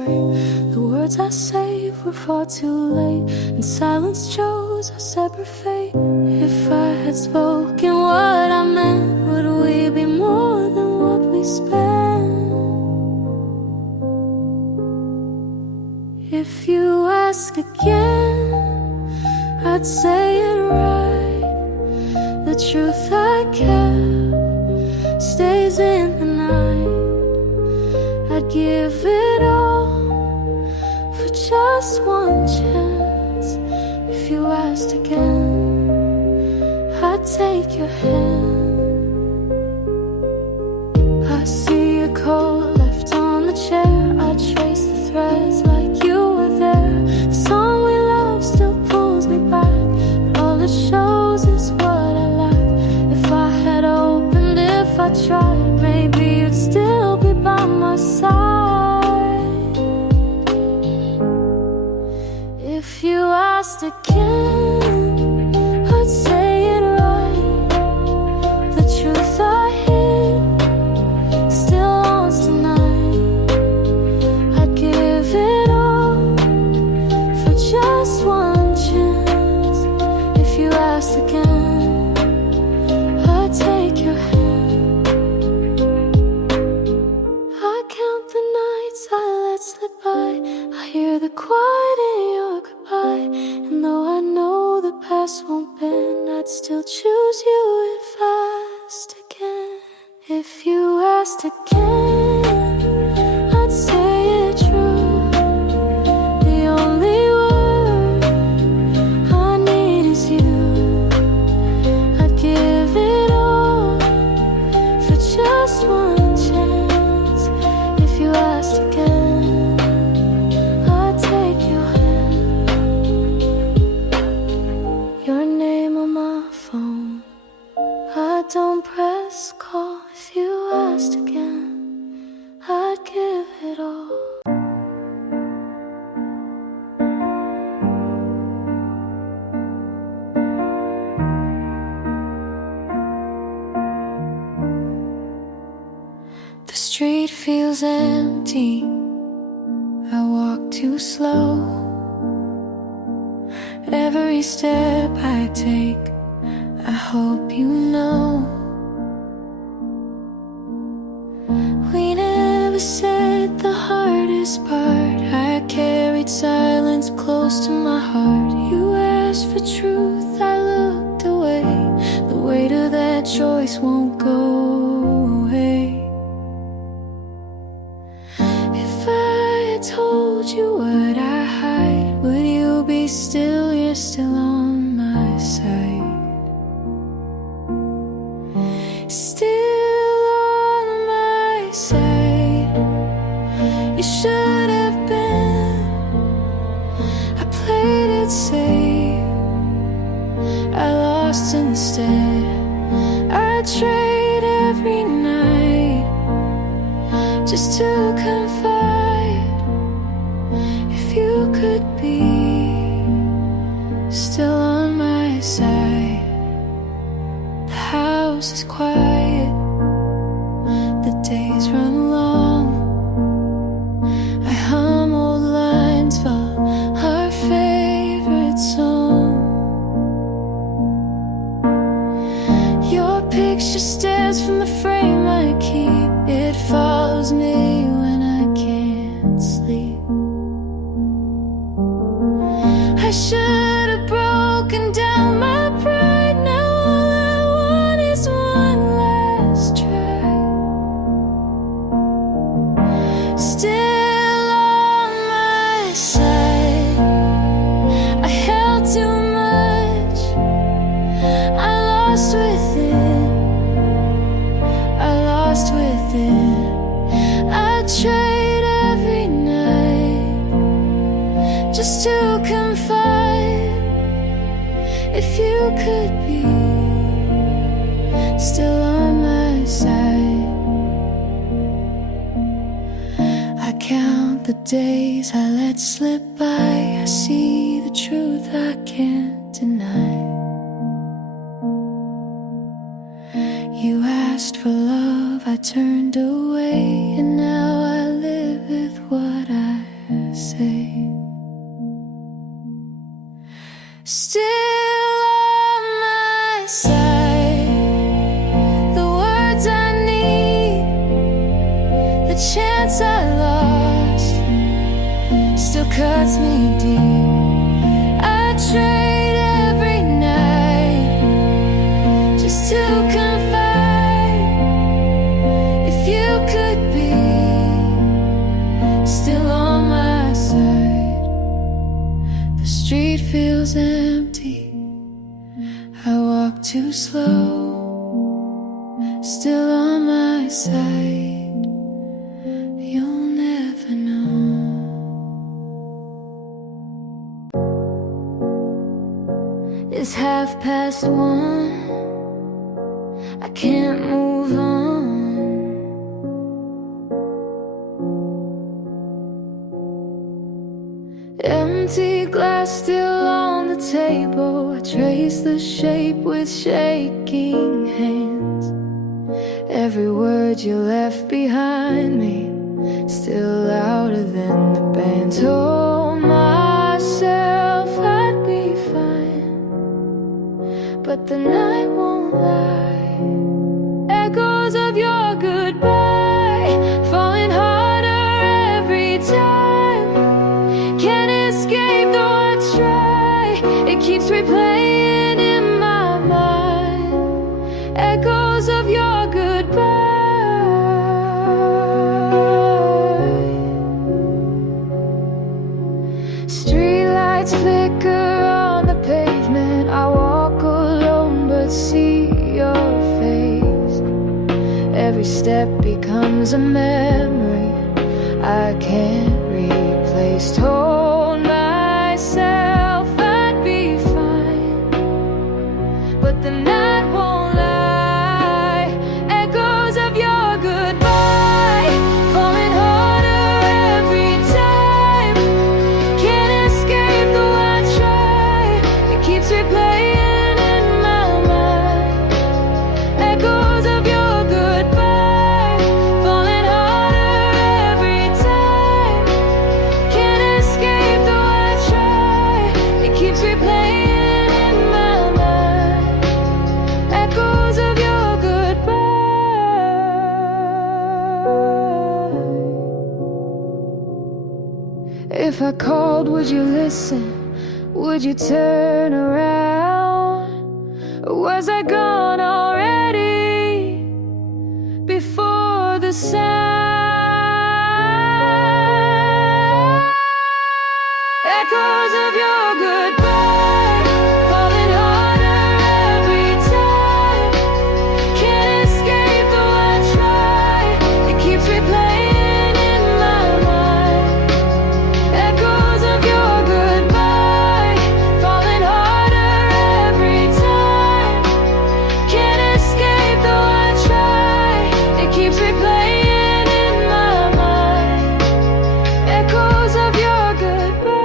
break. The words I saved were far too late, and silence chose our separate fate. If I had spoken what I meant, would we be more than what we spent? If you ask again, I'd say it right. The truth I kept stays in the night. I'd give it all for just one chance. If you asked again, I'd take your hand. I see a coat left on the chair. I trace the threads like you were there. The song we love still pulls me back, but all it shows is what I lack. If I had opened, if I tried, maybe you'd still be by my side. If you asked again, I'd say it right. The truth I hid still haunts tonight. I'd give it all for just one chance. If you asked again, I'd take your hand. I count the nights I let slip by. I hear the quiet in your goodbye. And though I know the past won't bend, I'd still choose you if asked again. If you asked again, I'd say it true. The only word I need is you. I'd give it all for just one chance. If you asked again, I'd take your hand. Your name on my phone, I don't press call. If you asked again, I'd give it all. The street feels empty, I walk too slow. Every step I take, I hope you know. We never said the hardest part. I carried silence close to my heart. You asked for truth, I looked away. The weight of that choice won't go away. If I had told you what I hide, would you be still? You're still on my side. Still on my side. You should have been. I played it safe, I lost instead. I trade every night just to confide. If you could be still on my side. The house is quiet, the days run long. I hum old lines for our favorite song. Your picture stares from the frame I keep. It follows me when I can't sleep. I should have broken down my pride. Now all I want is one last try. Still on my side. I held too much, I lost within. I lost within. I trade every night just to confide. If you could be still on my side. I count the days I let slip by. I see the truth I can't deny. You asked for love, I turned away, and now I live with what I cuts me deep. I trade every night just to confide. If you could be still on my side. The street feels empty, I walk too slow. Still on my side, you'll never know. It's 1:30, I can't move on. Empty glass still on the table, I trace the shape with shaking hands. Every word you left behind me, still louder than the band. Told myself I'd be fine, but the night won't lie. Echoes of your goodbye, falling harder every time. Can't escape though I try, it keeps replaying in my mind. Echoes of your streetlights flicker on the pavement. I walk alone but see your face. Every step becomes a memory I can't replace. Told myself I'd be fine, but the night won't lie. Echoes of your goodbye, falling harder every time. Can't escape though I try, it keeps replaying in my mind. Echoes of your goodbye, falling harder every time. Can't escape though I try, it keeps replaying in my mind. Echoes of your goodbye. If I called, would you listen? Would you turn around? Or was I gone already before the sound? Echoes of your goodbye, falling harder every time. Can't escape though I try, it keeps replaying in my mind. Echoes of your goodbye, falling harder every time. Can't escape though I try, it keeps replaying in my mind. Echoes of your goodbye.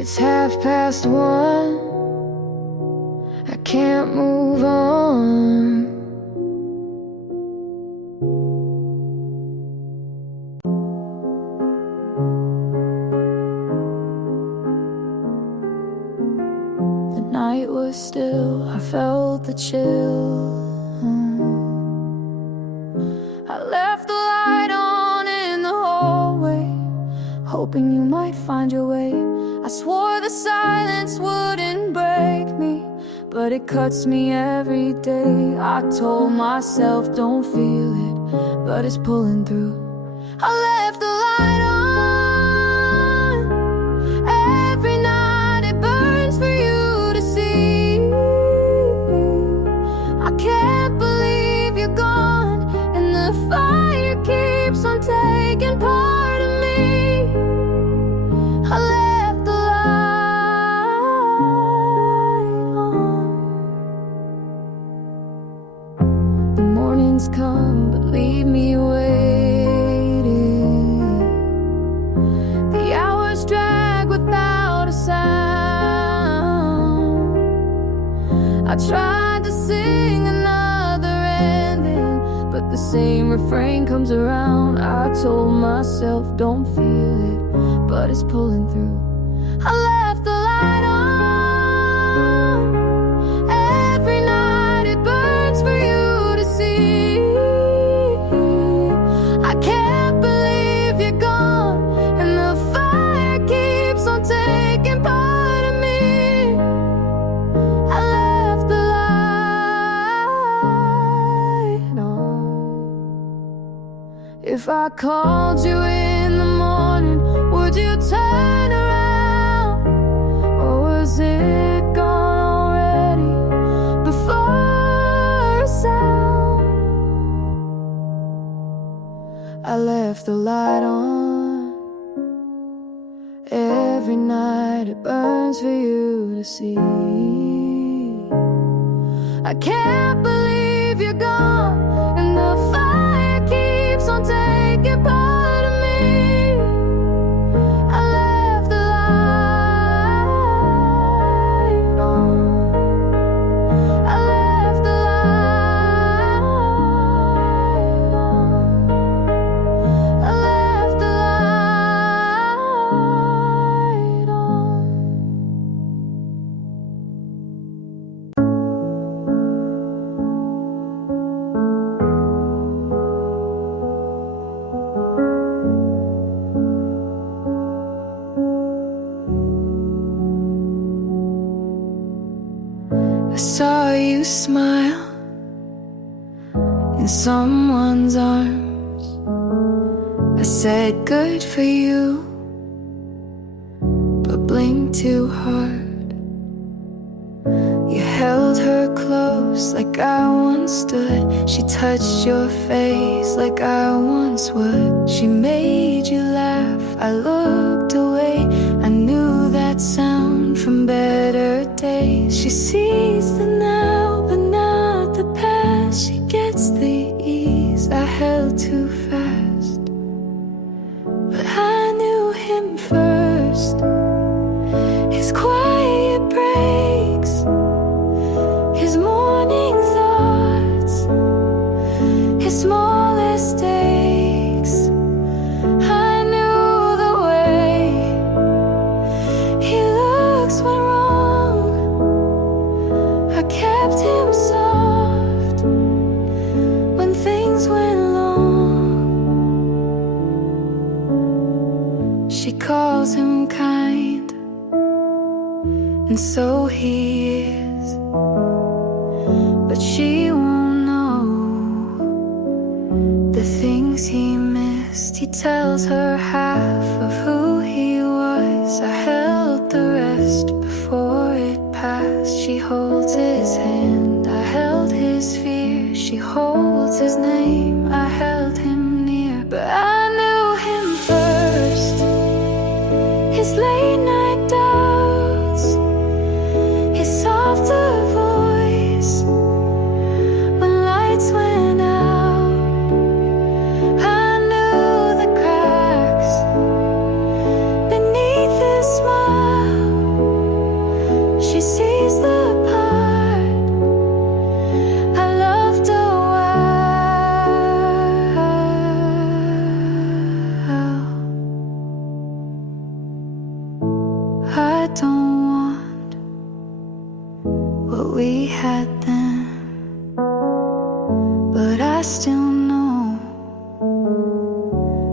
It's 1:30, I can't move on. The night was still, I felt the chill. I left the light on in the hallway, hoping you might find your way. I swore the silence wouldn't break me, but it cuts me every day. I told myself don't feel it, but it's pulling through. I left the light on. Every night it burns for you to see. I can't believe you're gone, and the fire keeps on taking part of me. I left the light on. The mornings come, but leave me waiting. The hours drag without a sound. I tried to sing another ending, but the same refrain comes around. I told myself don't feel it, but it's pulling through. I left the light on. Every night it burns If I called you in the morning, would you turn around? Or was it gone already before a sound? I left the light on. Every night it burns for you to see. I can't believe you're gone, and the fire keeps on taking part of me. I left the light on. I left the light on. I left the light on. I saw you smile in someone's arms. I said good for you, but blinked too hard. You held her close like I once stood. She touched your face like I once would. She made you laugh, I looked away. I knew that sound from better days. She sees the now, but not the past. She gets the ease I held too fast. But I knew him first. His quiet breaks, his morning thoughts, his smallest aches. I knew the way he looks when wrong. I kept him soft when things went long. She calls him kind, and so he is, but she won't know the things he missed. He tells her half of who he was. I held the rest before it passed. She holds his hand, I held his fear. She holds his name, I held him near. But I knew him first. His late night doubts, his softer voice when lights went out. I knew the cracks beneath his smile. She sees the part I loved a while. I don't want what we had then, but I still know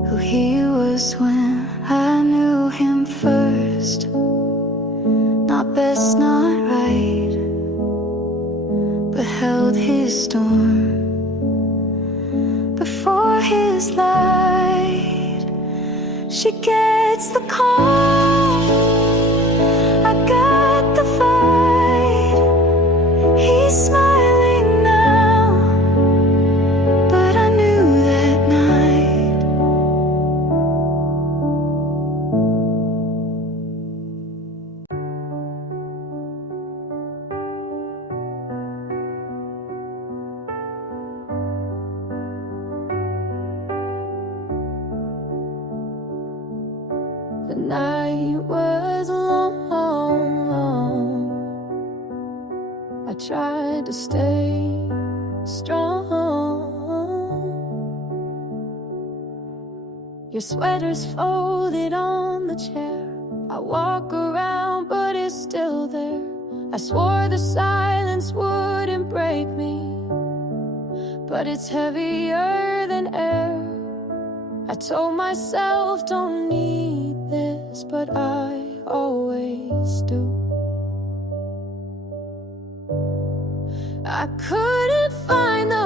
who he was when I knew him first. Not best, not right, but held his storm before his light. She gets the call, I got the fight. He's smiling now, but I knew that night. The night was long. I tried to stay strong. Your sweater's folded on the chair. I walk around, but it's still there. I swore the silence wouldn't break me, but it's heavier than air. I told myself don't need this, but I always do. I couldn't find the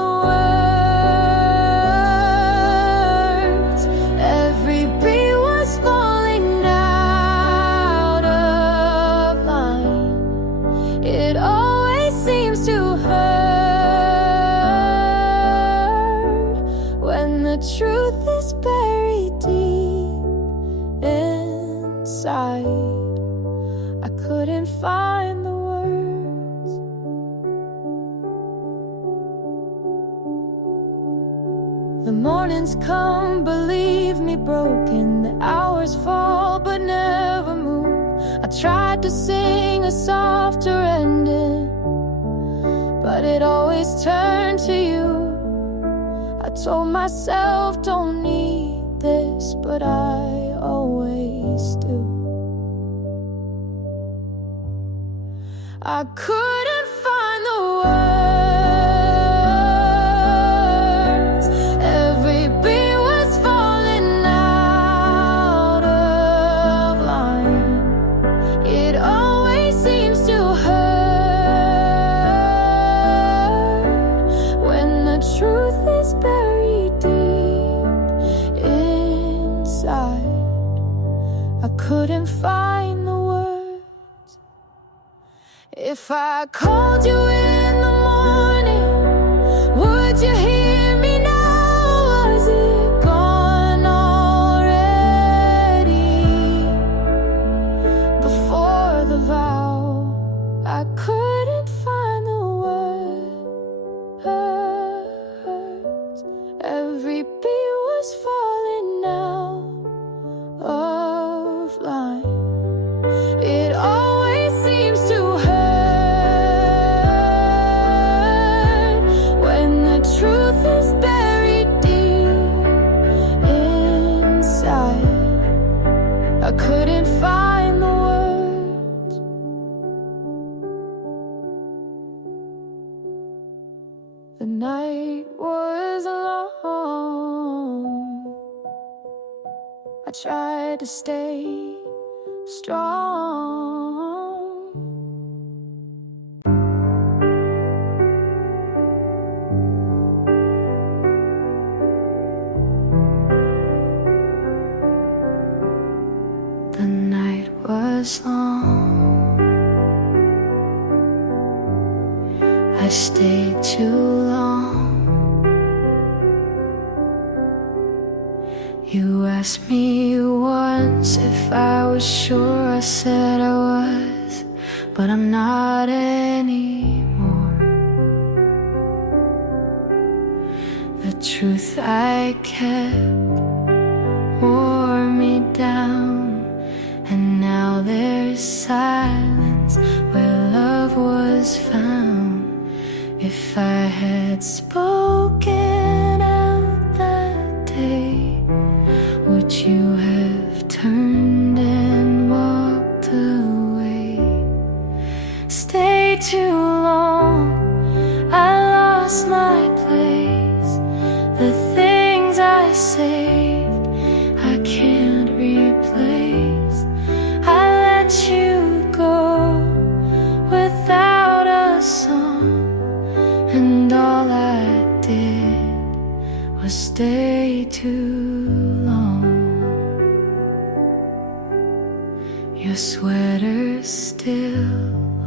The mornings come, believe me, broken. The hours fall, but never move. I tried to sing a softer ending, but it always turned to you. I told myself, don't need this, but I always do. I couldn't find the words. Every beat was falling out of line. It always seems to hurt when the truth is buried deep inside. I couldn't find the words. If I called you in the morning, would you hear me now? Was it gone already? Before the vow, I couldn't find the words. Every beat was falling out of line. It always seems to hurt when the truth is buried deep inside. I couldn't find the words. The night was long. I tried to stay strong. The night was long. I stayed too long. You asked me once if I was sure. I said I was, but I'm not anymore. The truth I kept wore me down, and now there's silence where love was found. If I had spoken out that day, would you have turned and walked away? Stay too long, I lost my place. The things I saved, I can't replace. I let you go without a song, and all I did was stay too long. Your sweater's still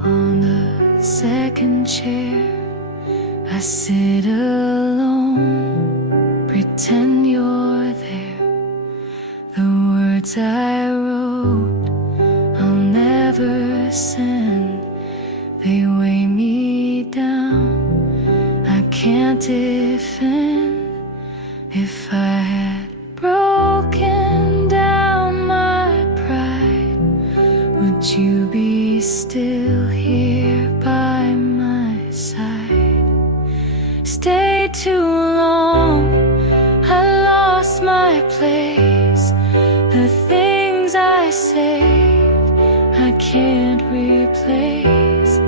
on the second chair. I sit alone, pretend you're there. The words I wrote, I'll never send. They weigh me down, I can't defend. If I had broken down my pride, would you be still here by my side? Stay too long, I lost my place. The things I saved, I can't replace.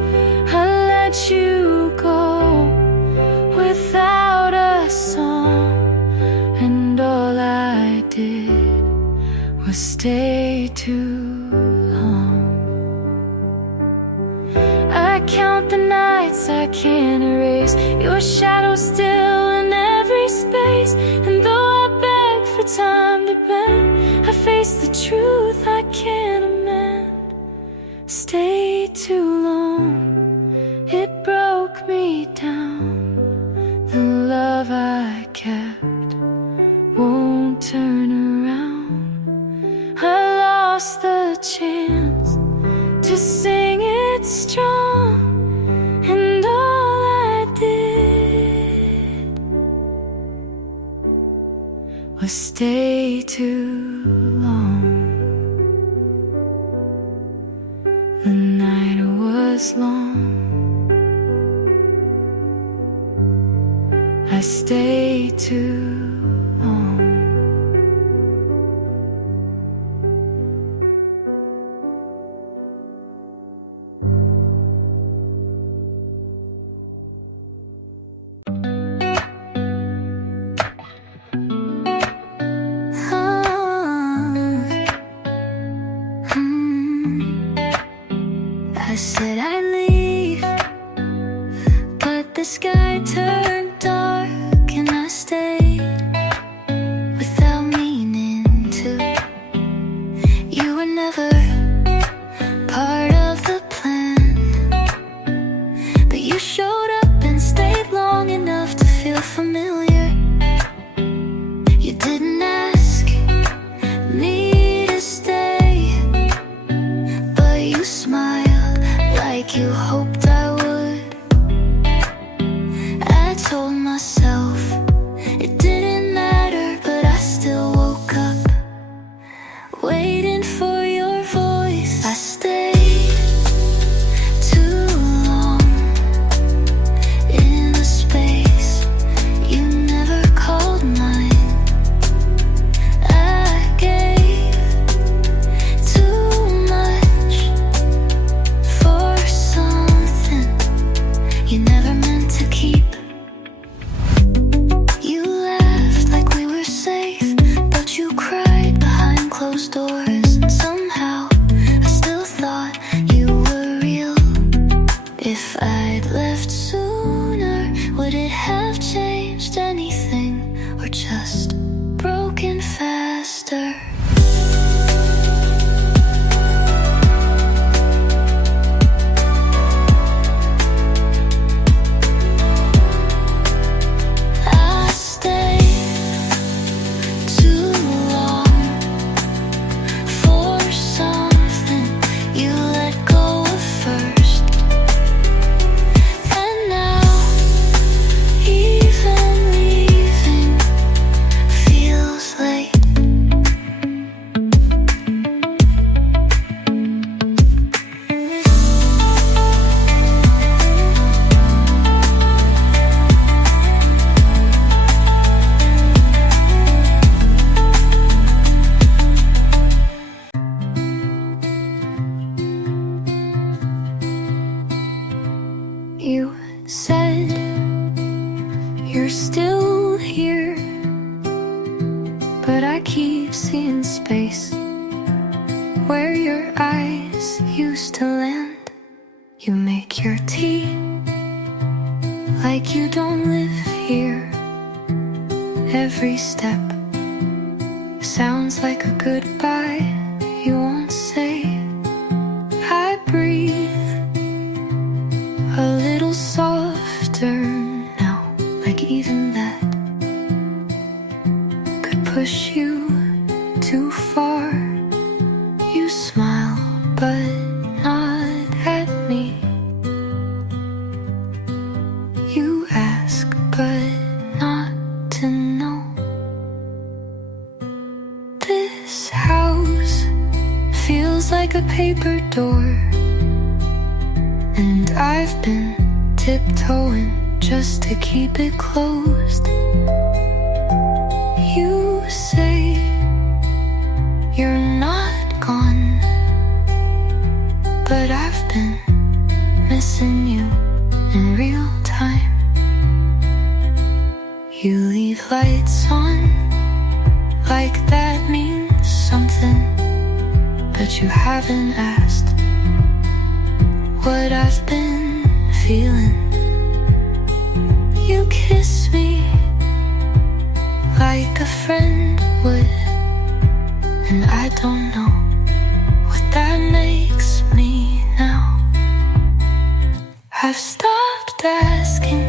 I let you go without a song, and all I did was stay too long. I count the nights I can't erase, your shadow still in every space. And though I beg for time to bend, I face the truth I can't amend. Stay too long, it broke me down. The love I kept won't turn around. I lost the chance to sing it strong, and all I did was stay too long. The night was long. I stayed too long. I said I'd leave, but the sky turned dark and I stayed without meaning to. You were never part of the plan, but you showed up and stayed long enough to feel familiar. You didn't ask me to stay, but you smiled like you hoped I would. I told myself it didn't matter, but I still woke up waiting for your voice. I stayed too long in a space you never called mine. I gave too much for something you never meant to keep. You laughed like we were safe, but you cried behind closed doors. And somehow I still thought you were real. If I'd left sooner, would it have changed anything, or just broken faster? I stayed too long for something you let go of first. And now even leaving feels late. You said you're still here, but I keep seeing space where your eyes used to land. You make your tea like you don't live here. Every step sounds like a goodbye you won't say. I breathe a little softer now, like even that could push you too far. You smile, but not at me. You ask, but not to know. This house feels like a paper door, and I've been tiptoeing just to keep it closed. You say you're not gone, but I've been missing you in real time. You leave lights on like that means something, but you haven't asked what I've been feeling. You kiss me like a friend would, and I don't know what that makes me now. I've stopped asking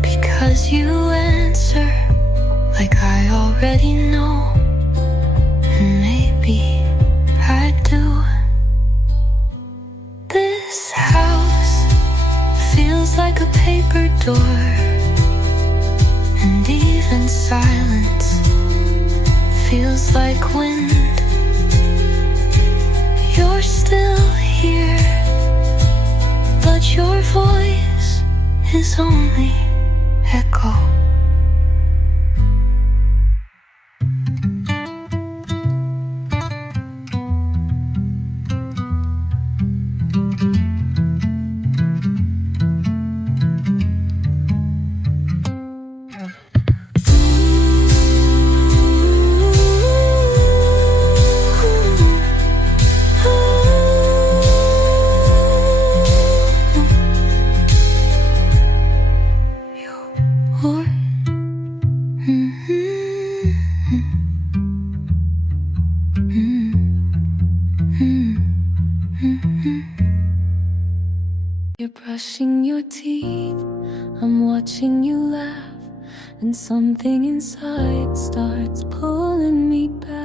because you answer like I already know, and maybe I do. This house feels like a paper door, and even silence feels like wind. You're still here, but your voice is only echo. You're brushing your teeth, I'm watching you laugh, and something inside starts pulling me back.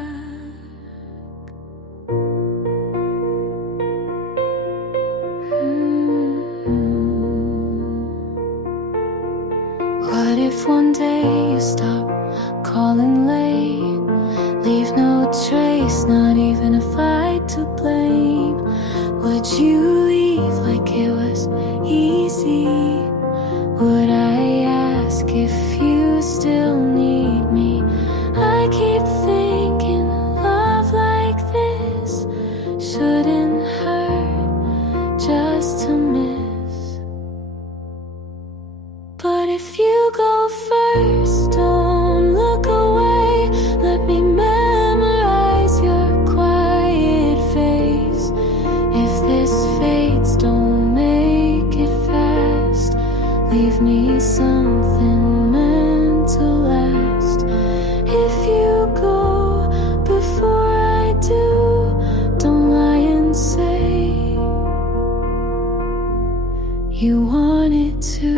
What if one day you stop calling late, leave no trace, not even a fight to blame? Would you leave like it was easy? Would I ask if you still need me? I keep thinking love like this shouldn't hurt just to miss. But if you go first, don't look away. Let me memorize your quiet face. If this fades, don't make it fast. Leave me something meant to last. If you go before I do, don't lie and say you wanted to.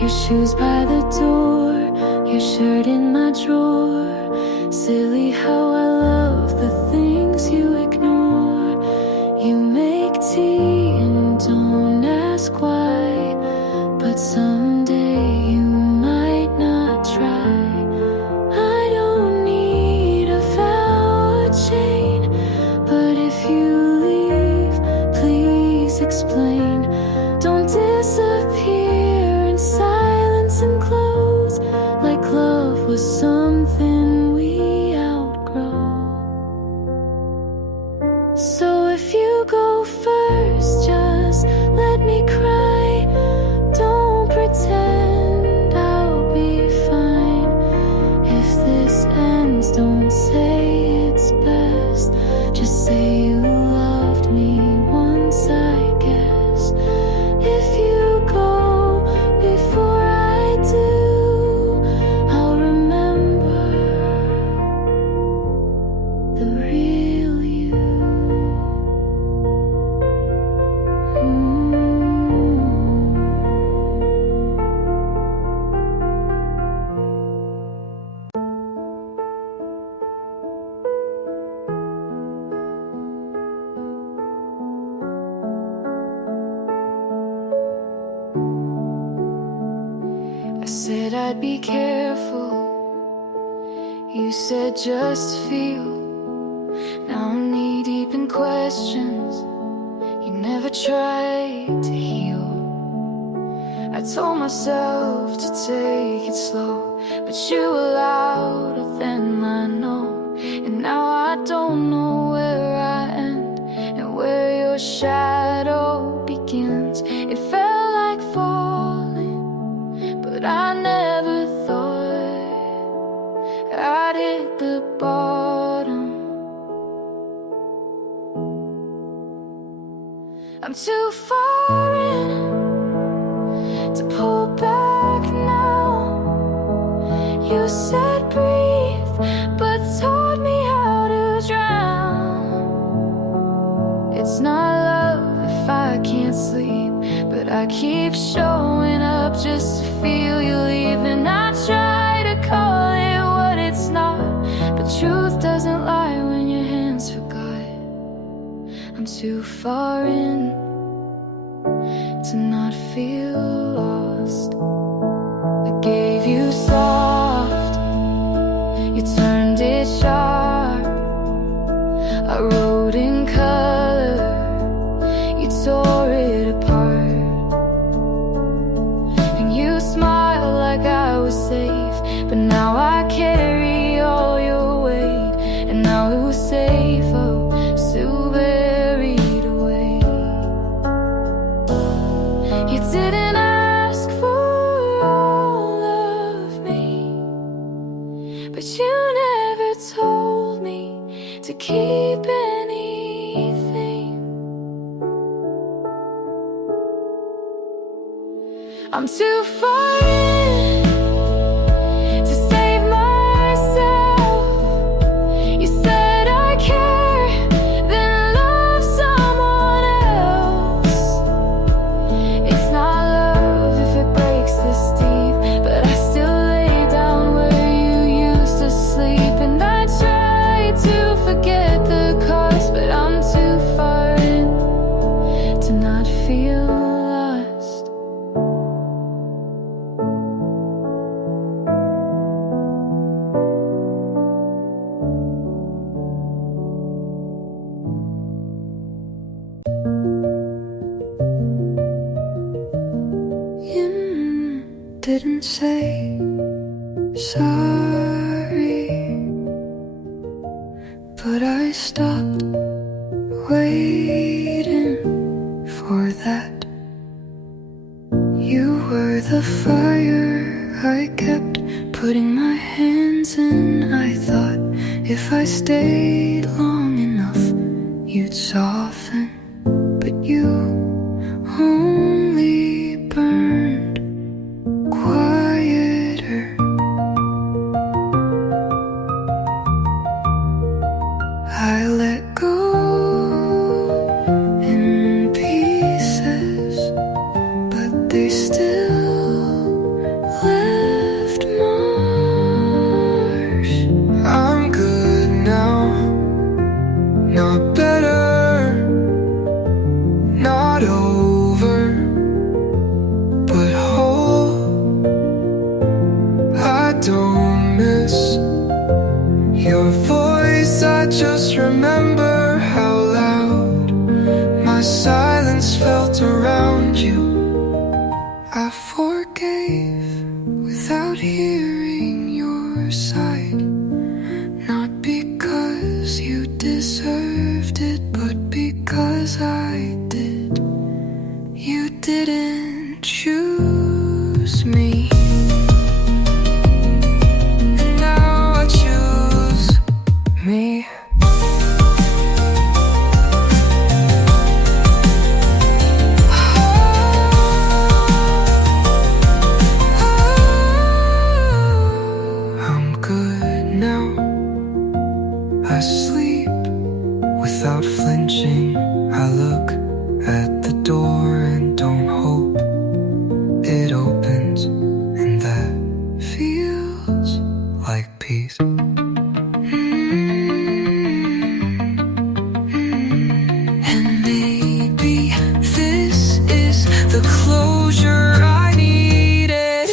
Your shoes by the door, your shirt in my drawer. Silly how I love the things you ignore. You make tea and don't ask why, but someday you might not try. I don't need a vow or chain, but if you leave, please explain. Don't disappear in silence and close, like love was something we outgrow. So if you go first, just let me cry. Don't pretend I'll be fine. If this ends, don't say it's best. Just say you loved me once, I guess. If you go before I do, I'll remember the real you. I said I'd be careful. You said just feel. Now I'm knee deep in questions. You never tried to heal. I told myself to take it slow, but you were louder than I know. And now I don't know where I end and where your shadow begins. It felt like falling, but I never thought I'd hit the bottom. I'm too far in to pull back now. You said breathe, but taught me how to drown. It's not love if I can't sleep, but I keep showing up just to feel you leave. And I try to call it what it's not, but truth doesn't lie when your hands forgot. I'm too far in to not feel feel lost. I gave you soft, you turned it sharp. I wrote in color, you tore it apart. And you smiled like I was safe, but now I carry all your weight. And now who's safe? Oh, still buried away. You didn't ask for all of me, but you never told me to keep anything. I'm too far in to save myself. You said I care, then love someone else. It's not love if it breaks this deep, but I still lay down where you used to sleep. And I try to forget the cost, but I'm too far in to not feel lost. You didn't say sorry, but I stopped waiting for that. You were the fire I kept putting my hands in. I thought if I stayed long enough, you'd soften, but you only burned quieter. I let go in pieces, but they still left marks. I'm good now, not better, not over, but whole. I don't miss your voice, I just remember how loud my silence felt around you. I forgave without hearing your side, not because you deserved it, but because I did. You didn't choose me, and now I choose me. I'm good now, I sleep without flinching. I look at the door and don't hope it opens, and that feels like peace. And maybe this is the closure I needed.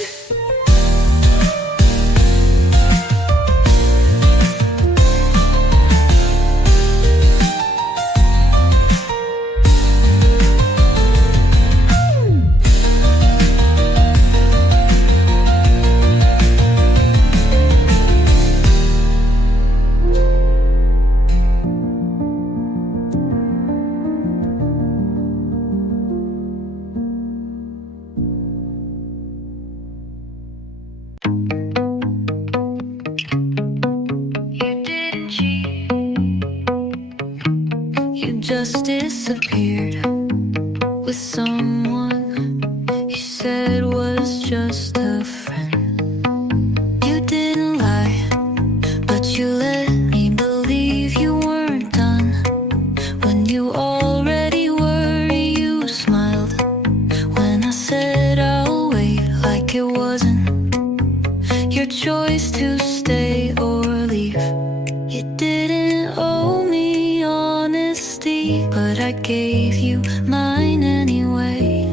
You just disappeared with someone you said was just a friend. You didn't lie, but you let me believe you weren't done. When you already were, you smiled when I said I'll wait, like it wasn't your choice to stay or leave. You didn't owe me honesty, but I gave you mine anyway.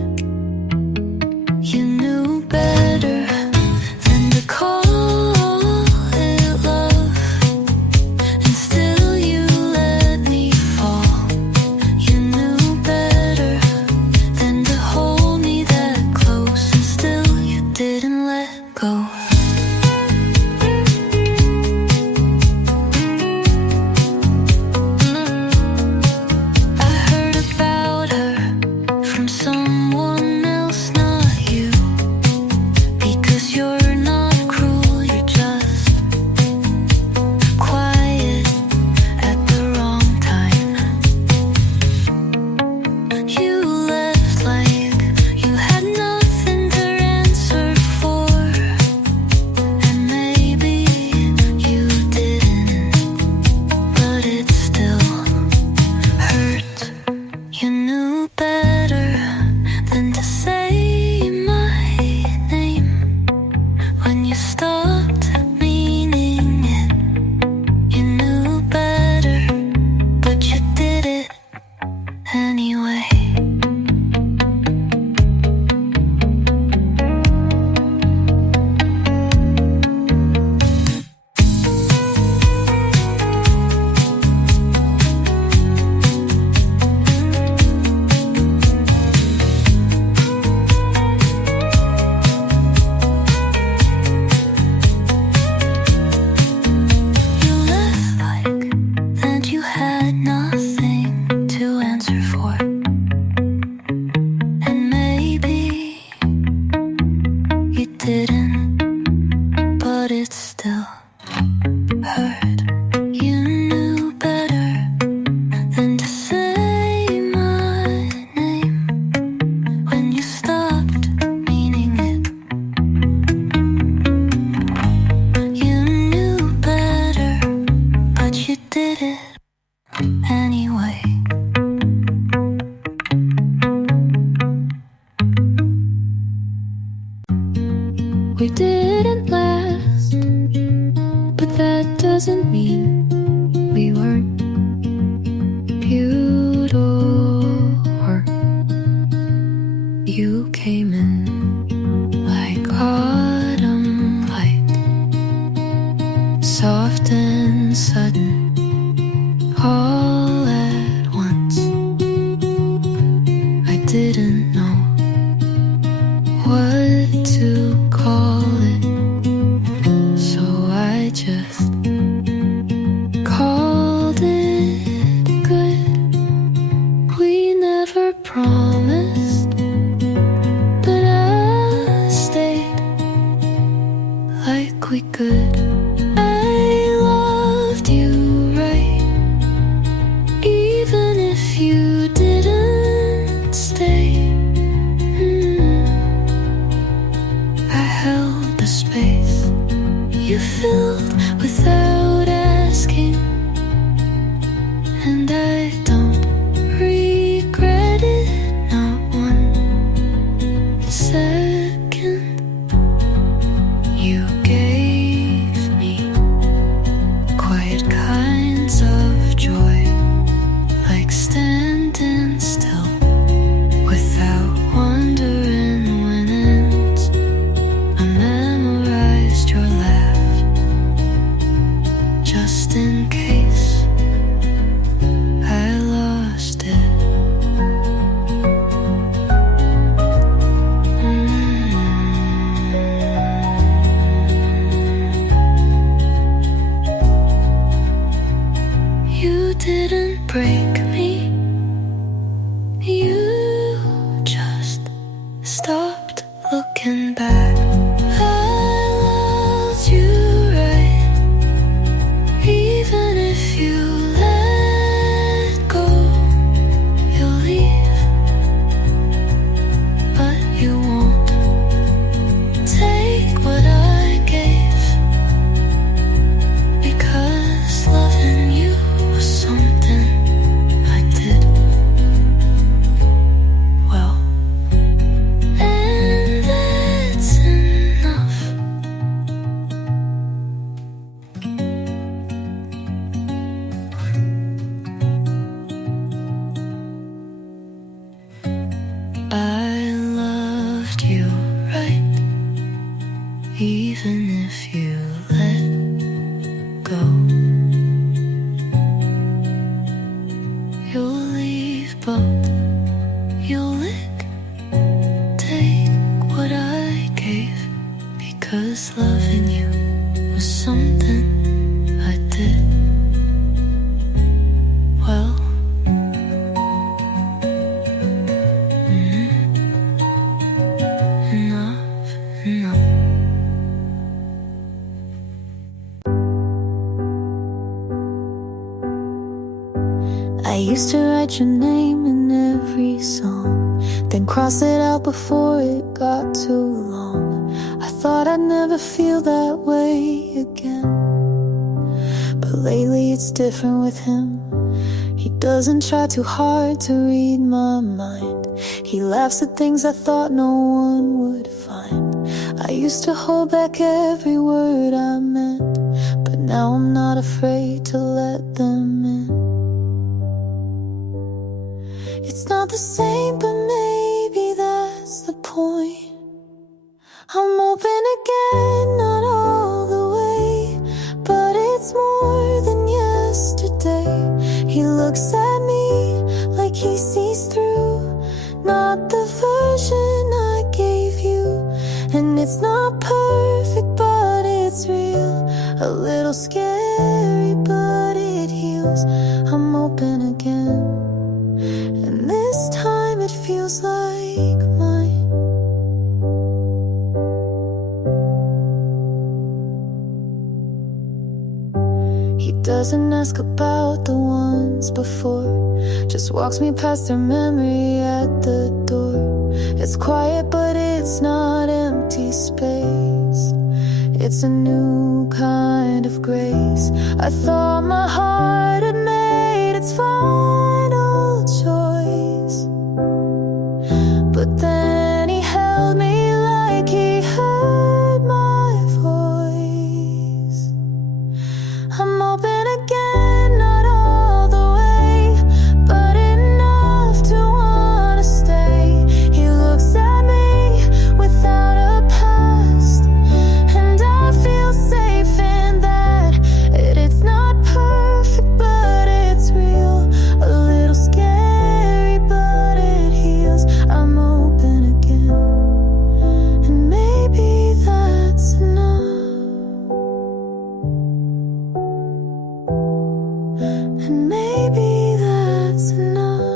you'll leave, but you'll take what I gave, because loving you was something I did well. Enough. I used to write your name in every song, then cross it out before it got too long. I thought I'd never feel that way again, but lately it's different with him. He doesn't try too hard to read my mind. He laughs at things I thought no one would find. I used to hold back every word I meant, but now I'm not afraid to let them in. It's not the same, but maybe that's the point. I'm open again, not all the way, but it's more than yesterday. He looks at me like he sees through, not the version I gave you. And it's not perfect, but it's real. A little scary, but it heals. I'm open again, and this time it feels like mine. He doesn't ask about the ones before, just walks me past their memory at the door. It's quiet, but it's not empty space. It's a new kind of grace. I thought my heart had made its final choice, but then he held me like he heard my voice. I'm open again, not all the way, but enough to wanna stay. He looks at me without a past, and I feel safe in that. It's not perfect, but it's real. A little scary, but it heals. I'm open again, and maybe that's enough. And maybe that's enough.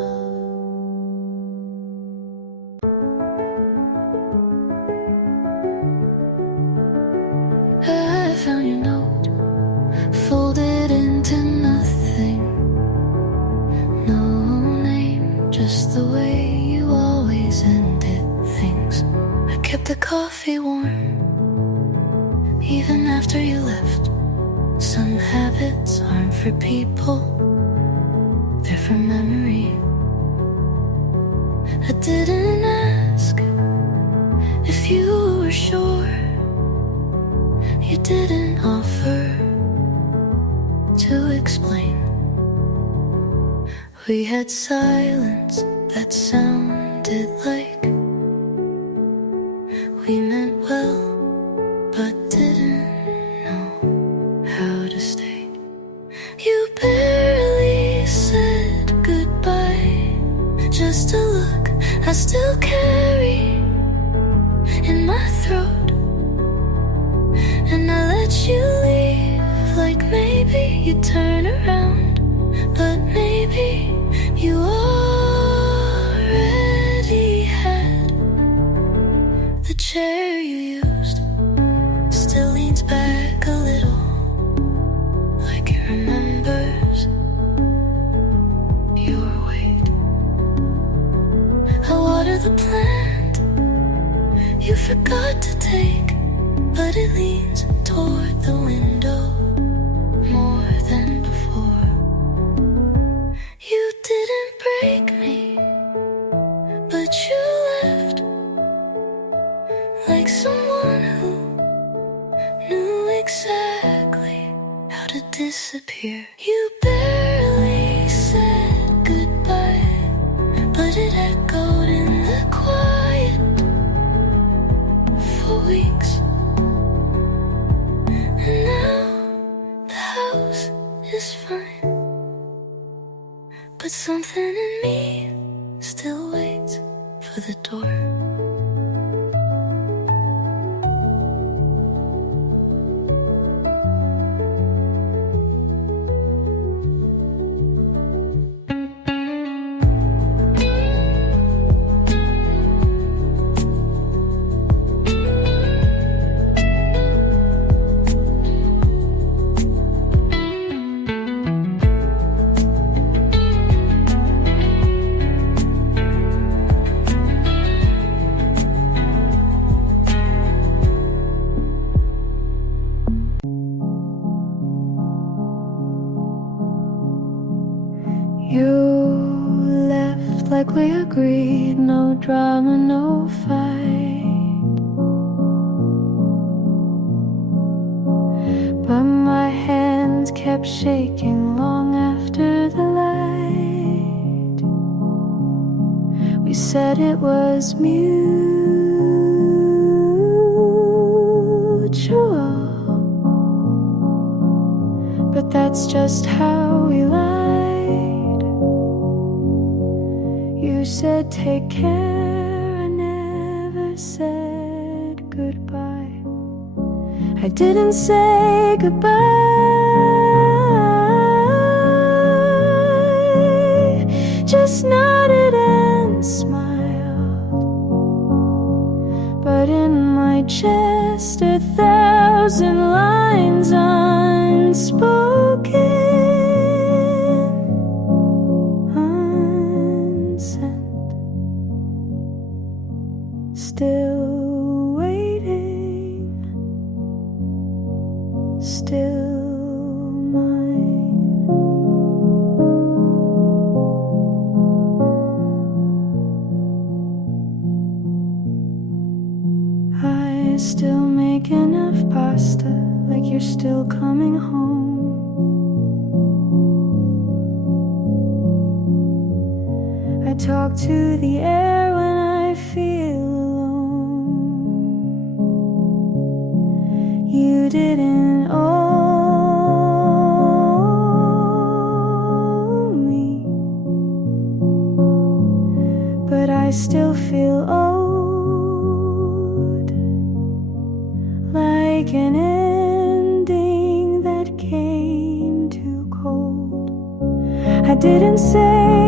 I found your note, folded into nothing. No name, just the way you always ended things. I kept the coffee warm, even after you left. Some habits aren't for people, they're for memory. I didn't ask if you were sure. You didn't offer to explain. We had silence that sounded like we meant well, but didn't know how to stay. You barely said goodbye, just a look I still carry in my throat. And I let you leave, like maybe you'd turn around, but maybe you already had. The chair you used still leans back a little, like it remembers your weight. I water the plant you forgot to take, but it leans toward the window more than before. You didn't break me, but you left like someone who knew exactly how to disappear. You barely said goodbye, but it echoed in the quiet for weeks. And now the house is fine, but something Something in me still waits for the door. You left like we agreed, no drama, no fight. But my hands kept shaking long after the light. We said it was mutual, but that's just how we lied. You said take care, I never said goodbye. I didn't say goodbye, just nodded and smiled. But in my chest 1,000 lines unspoken, still waiting, still mine. I still make enough pasta, like you're still coming home. I talk to the air when I feel alone. You didn't owe me, but I still feel owed, like an ending that came too cold. I didn't say